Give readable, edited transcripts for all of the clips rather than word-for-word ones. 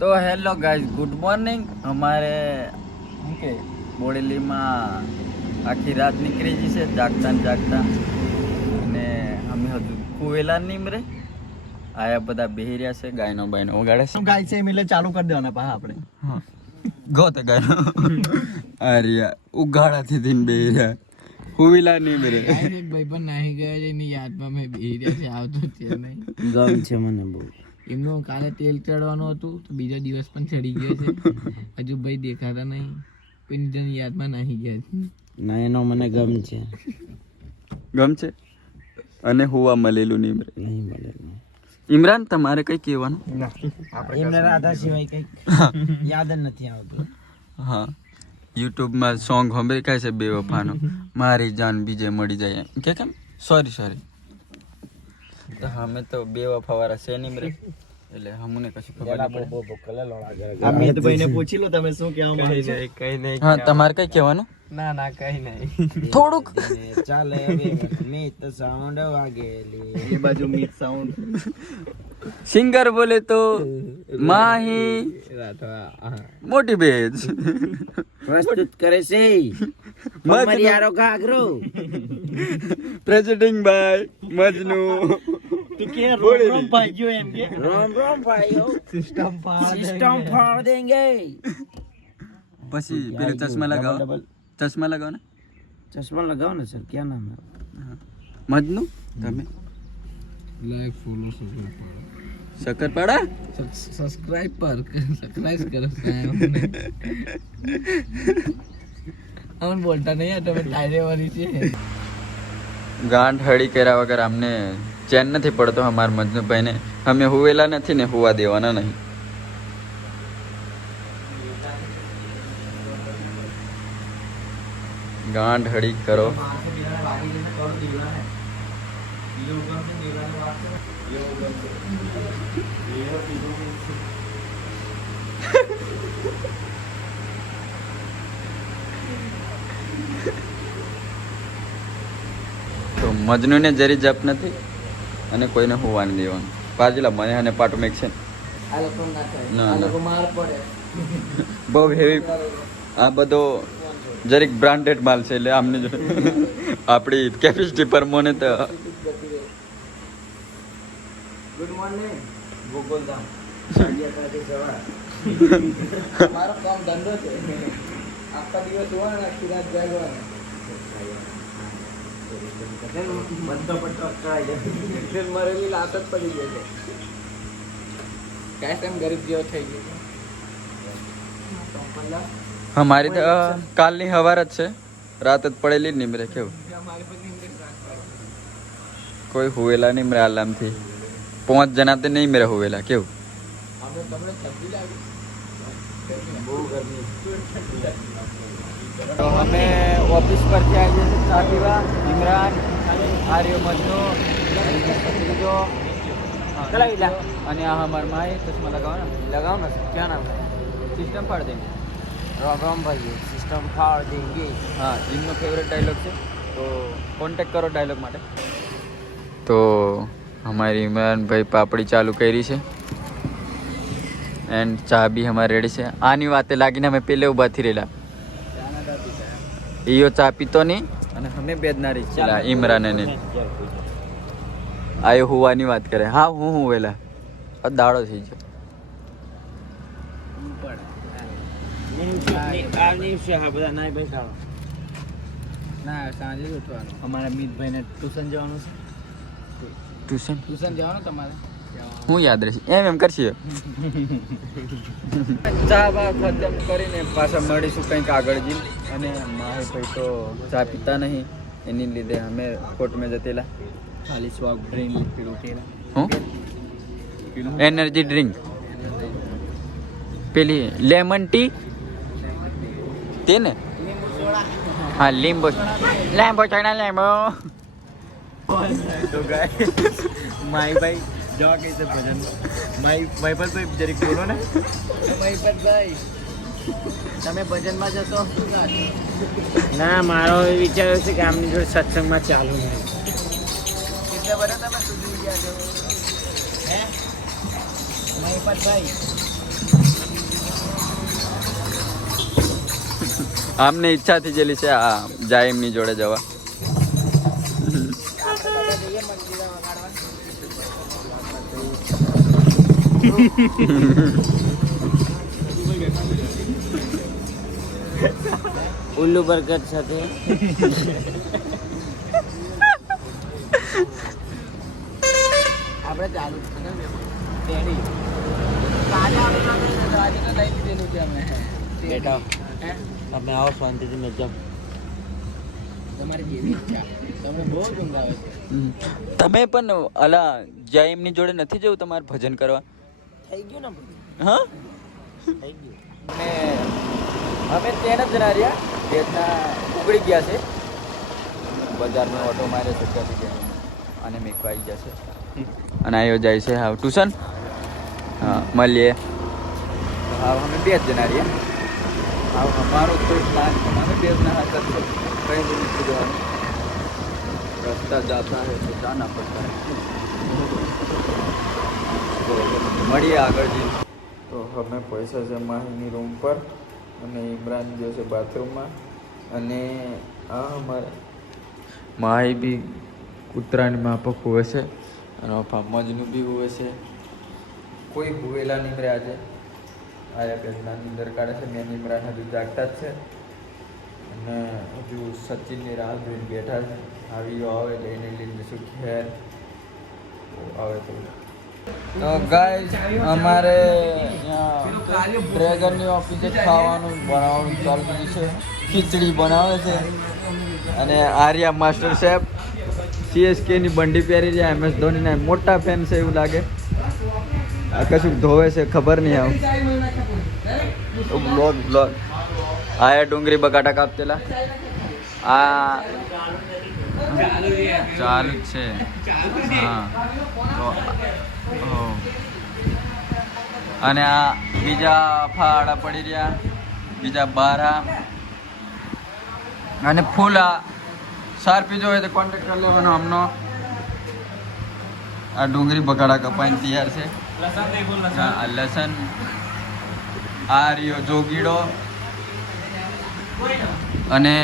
तो hello guys, good morning. हमारे के બોડેલીમાં આખી રાત નીકળી ગઈ છે જાગતા ને જાગતા, અને અમે હજુ કુવેલા નીમરે આયા બધા બેહી રહ્યા છે, ગાયનો બાયનો વગાડે છે. ગાય છે એટલે ચાલુ કરી દેવાના પાછા આપણે. હા ગોતે ગાયનો આર્યા ઉગાડાથી થઈને બેહી રહ્યા, કુવેલા નીમરે. ભાઈ પણ નાહી ગયા છે, એની યાદમાં મેં બેહી રહ્યા છે, આવતો છે નહીં. ગમ છે મને બહુ. એમનું કાલે તેલ ચડવાનું હતું તો બીજો દિવસ પણ ચડી ગયો છે, હજુ ભાઈ દેખાતા નહીં, કોઈની જણ યાદમાં નાહી ગયા છે. ના એનો મને ગમ છે. ગમ છે અને હુવા મળેલું નીમરે. નહીં મળે. ઇમરાન, તમારે કઈ કહેવાનું? એમને રાધા સિવાય કઈ યાદ જ નથી આવતું. હા, યુટ્યુબમાં સોંગ સાંભળી કાય છે બેવફાનો, મારી જાન બીજે મળી જાય કે કેમ? સોરી તો અમે તો બેવફા વાળા છે નહીં રે, એટલે અમને કશું ખબર નહીં પડે. આ મિતભાઈને પૂછી લો તમે શું કહેવા માંગો છો. કઈ નહીં. હા, તમારે કઈ કહેવાનું? ના કઈ નહીં. થોડુંક ચાલે હવે મિત સાઉન્ડ વાગેલી એ બાજુ મિત સાઉન્ડ. સિંગર બોલે તો માહી મોટી બેજ પ્રસ્તુત કરે છે મરિયારો ઘાઘરો પ્રેઝિડિંગ બાય મજનુ. તું કે રોમ ભાઈ ગયો એમ કે રોમ ભાઈઓ સિસ્ટમ ફાડ દેંગે. પછી પેલો ચશ્મા લગાવો ને. ચશ્મા લગાવો ને સર. ક્યાં નામ है મજનુ? તમે લાઈક ફોલો શકરપાડા સબસ્ક્રાઇબ કરો. અમન બોલતા નહીં આ તમે ડાયરેવાળી છે. ગાંઠ હળી કર્યા વગર અમને ચેન નથી પડતો અમારા મજનુભાઈને. અમે હુવેલા નથી ને હુવા દેવાના નહીં. ગાંઠ હળી કરો. તો મજનુ ને જરી જપ નથી અને કોઈને હોવાનું દેવાનું. પાજલા મને અને પાટો મેક છે આ લોકો ના થાય, ના, આ ના. લોકો માર પડે. બહુ હેવી. આ બધો જરીક બ્રાન્ડેડ માલ છે, એટલે આમને જો આપણી કેપેસિટી પ્રમાણે તો. Good morning Gokuldham. મારો કામ ધંધો છે, આખા દિવસ હોવાના આખી રાત જાગવાના. બધો પટ્ટો અટકાઈ જાય. મરેલી લાત જ પડી ગઈ છે. કાંઈ ટાઈમ ગરીબ જેવો થઈ ગયો છે. અમારી તો કાલની હવાર જ છે, રાત જ પડેલી જ નીમરે. કેવું અમારી પર નિમરે રાત પાડી. કોઈ હુવેલા નીમરે આલામથી 5 જણા તે નહીં મેરે હુવેલા. કેવું આપણે તમને ઠંડી લાગી. બહુ ગરમી. તો અમે ઓફિસ પરથી આવીએ છીએ ચા પીવા. ઇમરાન, આર્યો, મજનુ, અને આ હમાર માય. ચશ્મા લગાવો ને. ક્યાં નામ? સિસ્ટમ ફાડ દેંગે. રોમ ભાઈ સિસ્ટમ ફાડ દેંગે. હા, એમનો ફેવરેટ ડાયલોગ છે, તો કોન્ટેક્ટ કરો ડાયલોગ માટે. તો અમારી ઇમરાનભાઈ પાપડી ચાલુ કરી છે, એન્ડ ચા બી અમારે રેડી છે. આની વાતે લાગીને અમે પેલે ઊભાથી રહેલા. ઈયો ચા પીતો નહીં અને અમે બેદનારી છે ઇમરાન ને. આયો હુવાની વાત કરે. હા, હું વેલા દાડો થઈ ગયો. ના સાંજે જ ઉઠવાનું. અમારા મિતભાઈને ટ્યુશન જવાનું છે. ટ્યુશન જવાનું તમારે? હું યાદ રહેશે એમ કરશે. ચા બા ખતમ કરીને પાછા મળીશું કંઈક આગળ જઈને. અને મારે ભાઈ તો ચા પીતા નહીં, એની લીધે અમે કોર્ટ મેં જતેલા. ખાલી સ્વાગ ડ્રીમ પીલું હું એનર્જી ડ્રિંક પેલી લેમન ટી તે ને. હા, લીંબો ચણા લીંબો. તો ગાય માઈ ભાઈ જવા કઈ છે ભજન. માઈ પર ભાઈ જરીક બોલો ને. મહિપતભાઈ, તમે ભજનમાં જશો? ના, મારો વિચાર છે કે આમની જોડે સત્સંગમાં ચાલુ નહીં. કેટલે બરે તમે સુધી ગયા છો? હે મહિપતભાઈ, આમને ઈચ્છા થઈ ગયેલી છે આ જાય એમની જોડે જવા. ઉલ્લુ બરગદ સાથે આપણે ચાલુ તેડી તાજા આપણે લઈ લીધેલું છે અમે બેટા તમે આવો શાંતિથી મેં જાઓ. તમારી જેવી ઈચ્છા તમને બહુ જ ઊંઘ આવે છે. તમે પણ અલા જાય એમની જોડે નથી જવું તમારે ભજન કરવા? થઈ ગયું ને બધું. હા થઈ ગયું. અને અમે ત્યાં જ જણા રહ્યા બેટના ઉગડી ગયા છે બજારનો ઓટો મારે છે ત્યાંથી અને મેકવા આવી જશે અને આવ્યો જાય છે હા ટ્યુશન. હા મળીએ. હા અમે બે જ જણા રહ્યા. હા અમારો કોઈ પ્લાન અમે બે જણા હતા કहीं भी नहीं जવાનું રસ્તા જાતા હે તો જાના પડતા હે. તો મળીએ આગળ જઈને. તો અમે પૈસા છે માહીની રૂમ પર અને ઇમરાન ગયો છે બાથરૂમમાં અને આ અમારે માહી બી કૂતરાની માફક હુવે છે અને મજનું બી હુવે છે. કોઈ હુવેલા નહીં રહે આજે. આયા બેસનાની અંદર કાઢે છે. મેં ઇમરાન હજુ જાગતા જ છે અને હજુ સચિનની રાહ જોઈને બેઠા છે. આવીઓ આવે લઈને લઈને શું ઘેર આવે તો ગાઈસ અમારે ડ્રેગનની ઓફિસે ખાવાનું બનાવવાનું ચાલુ કર્યું છે. ખીચડી બનાવે છે અને આર્યા માસ્ટર સાહેબ CSKની બંડી પહેરી રહ્યા. MS ધોનીના મોટા ફેન છે એવું લાગે. આ કશું ધોવે છે ખબર નહીં આવું. બ્લોગ આયા ડુંગળી બટાટા કાપતેલા આ ચાલુ જ છે. હા તો અને આ બીજા ફાડા પડી રહ્યા બીજા બારા અને ફૂલ આ શાર્પી જોઈએ તો કોન્ટેક્ટ કરી લેવાનો આમનો. આ ડુંગળી બકાડા કપાઈને તૈયાર છે. હા લસણ આ રહ્યો જોગીડો અને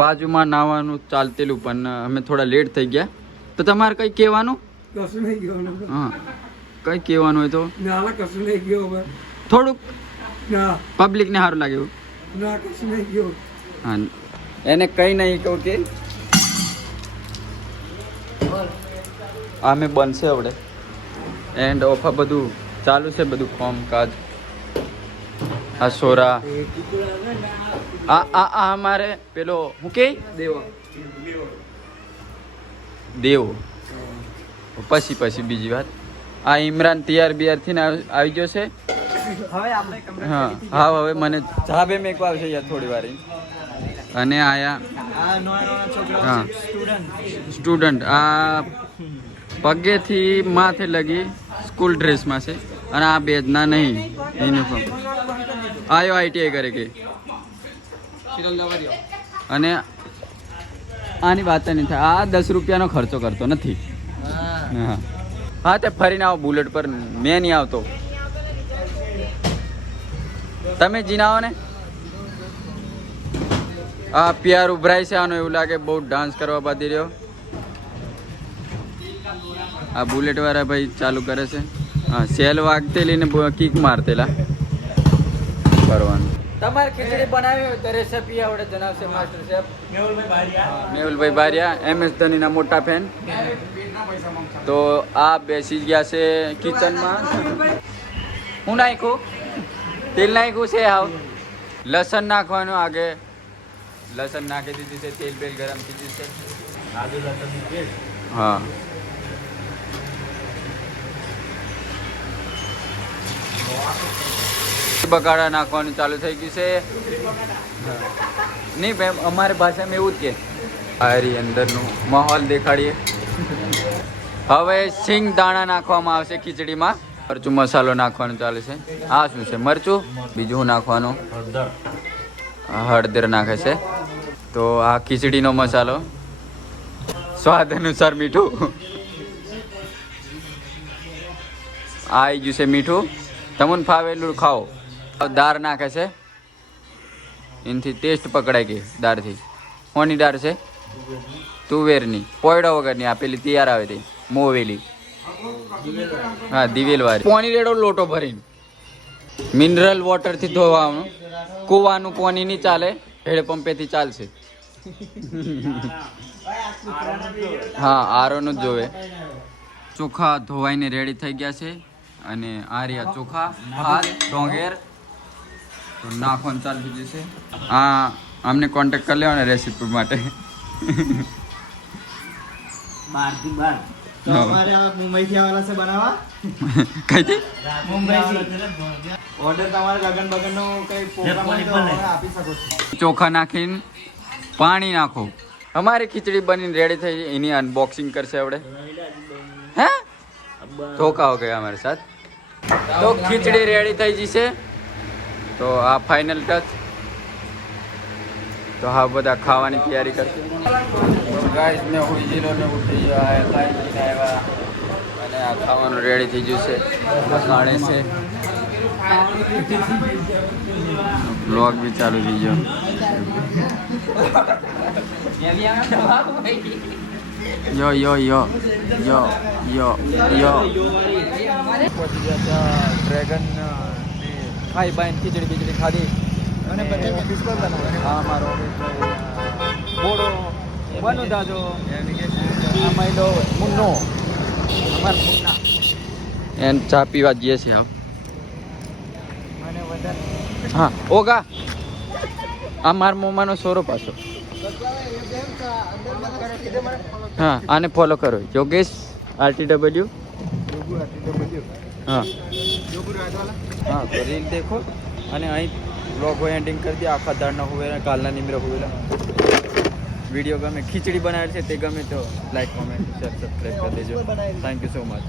બાજુમાં નાવાનું ચાલતેલું પણ અમે થોડા લેટ થઈ ગયા. તો તમારે કંઈ કહેવાનું? કશું નહીં ગયો હા કંઈ કહેવાનું હોય તો ના કશું નહીં ગયો હવે થોડુંક ના પબ્લિકને સારું લાગે એવું. ના કશું નહીં ગયો હા એને કંઈ નહીં કહું કે આમે બનશે આપણે એન્ડ ઓફા બધું ચાલુ છે બધું ફોર્મ કાજ. આ સોરા આ અમારે પેલો હું કે દેવો પછી બીજી વાત. આ ઇમરાન તૈયાર બિયાર થઈને આવી ગયો છે. હા હા હવે મને જાબે મેકવા આવશે યાર થોડી વાર. અને આયા હા સ્ટુડન્ટ આ પગેથી માથે લગી સ્કૂલ ડ્રેસમાં છે અને આ બેજના નહીં યુનિફોર્મ. આયો ITI કરે કે અને આની વાત નહીં થાય. આ 10 રૂપિયાનો ખર્ચો કરતો નથી. હા હા તે ફરીને આવો બુલેટ પર. મેં નહીં આવતો. તમે જીનાવો ને. આ પ્યાર ઉભરાય છે આનો એવું લાગે બહુ ડાન્સ કરવા બાંધી રહ્યો. આ બુલેટ વાળા ભાઈ ચાલુ કરે છે. હા સેલ વાગતેલી ને કિક મારતેલા કરવાનું. તમારે ખીચડી બનાવી હોય તો રેસીપી આવડે જણાવશે માસ્ટર સાહેબ. મેહુલભાઈ બારિયા MS ધોનીના મોટા ફેન. તો આ બેસી ગયા છે કિચનમાં. હું નાખ્યું તેલ નાખ્યું છે. હાવ લસણ નાખવાનું આગે. લસણ નાખી દીધી છે. તેલ બેલ ગરમ થઈ દીધું છે. હા બગાડા નાખવાનું ચાલુ થઈ ગયું છે. નહીં ભાઈ અમારી ભાષામાં એવું જ કે આરી અંદરનું માહોલ દેખાડીએ. હવે સિંગ દાણા નાખવામાં આવશે ખીચડીમાં. મરચું મસાલો નાખવાનું ચાલે છે. આ શું છે? મરચું. બીજું નાખવાનું હળદર નાખે છે. તો આ ખીચડીનો મસાલો, સ્વાદ અનુસાર મીઠું. આવી ગયું છે મીઠું. તમને ફાવેલું ખાઓ. દાળ નાખે છે એનાથી ટેસ્ટ પકડાય કે દાળથી. કોની દાળ છે? તુવેરની, પોયડા વગરની. આપેલી તૈયાર આવે તે મોવેલી. હા, દિવેલ વાળી. પાણી રેડો લોટો ભરીને મિનરલ વોટરથી ધોવાનું. કૂવાનું પાણી નહીં ચાલે, હેડ પંપેથી ચાલશે. હા, આરોનું જ જોવે. ચોખા ધોવાઈને રેડી થઈ ગયા છે અને આ રહ્યા ચોખા, ભાત, ડોંગેર તો નાખવાનું ચાલુ થઈ જશે. હા, અમને કોન્ટેક્ટ કરી લેવાનો રેસીપી માટે. બહારથી બહાર તો અમારે આ મુંબઈથી આવેલા છે બનાવવા. કઈથી? મુંબઈથી ઓર્ડર તમારે લગન બગનનો કઈ પ્રોગ્રામ હોય તો આપી શકો છો. ચોખા નાખીને પાણી નાખો. અમારી ખીચડી બનીને રેડી થઈ એની અનબોક્સિંગ કરશે આપણે. હે ધોકા હો ગયા અમારે સાથ. તો ખીચડી રેડી થઈ જશે. તો આ ફાઇનલ ટચ. તો હા, બધા ખાવાની તૈયારી કરશે. ગાઈસ મેં હોઈ જીલો ને ઉઠી ગયો આવ્યા અને આ ખાવાનું રેડી થઈ ગયું છે. ખાણે છે. બ્લોગ બી ચાલુ થઈ ગયો. યો યો યો યો યો યો પછી ગયા ડ્રેગન ખાઈ બાઈને ખીચડી બીજડી ખાધી અને પછી ઓફિસ પર હા મારો બોડો બનુ દાદો આ મહિલો મુન્નો અમાર મુન્ના એન ચા પીવા જઈએ છીએ આપ. હા ઓગા આ માર મોમાનો સોરો પાછો. હા, આને ફોલો કરો. યોગેશ RTW. હા હા, તો રીલ દેખો અને અહીં બ્લોગ એન્ડિંગ કરી દે. આખા દાળના હુવેલા, કાલના નિમરા હુવેલા. વિડીયો ગમે, ખીચડી બનાવેલ છે તે ગમે તો લાઈક, કોમેન્ટ, શેર, સબસ્ક્રાઈબ કરી દેજો. Thank you so much.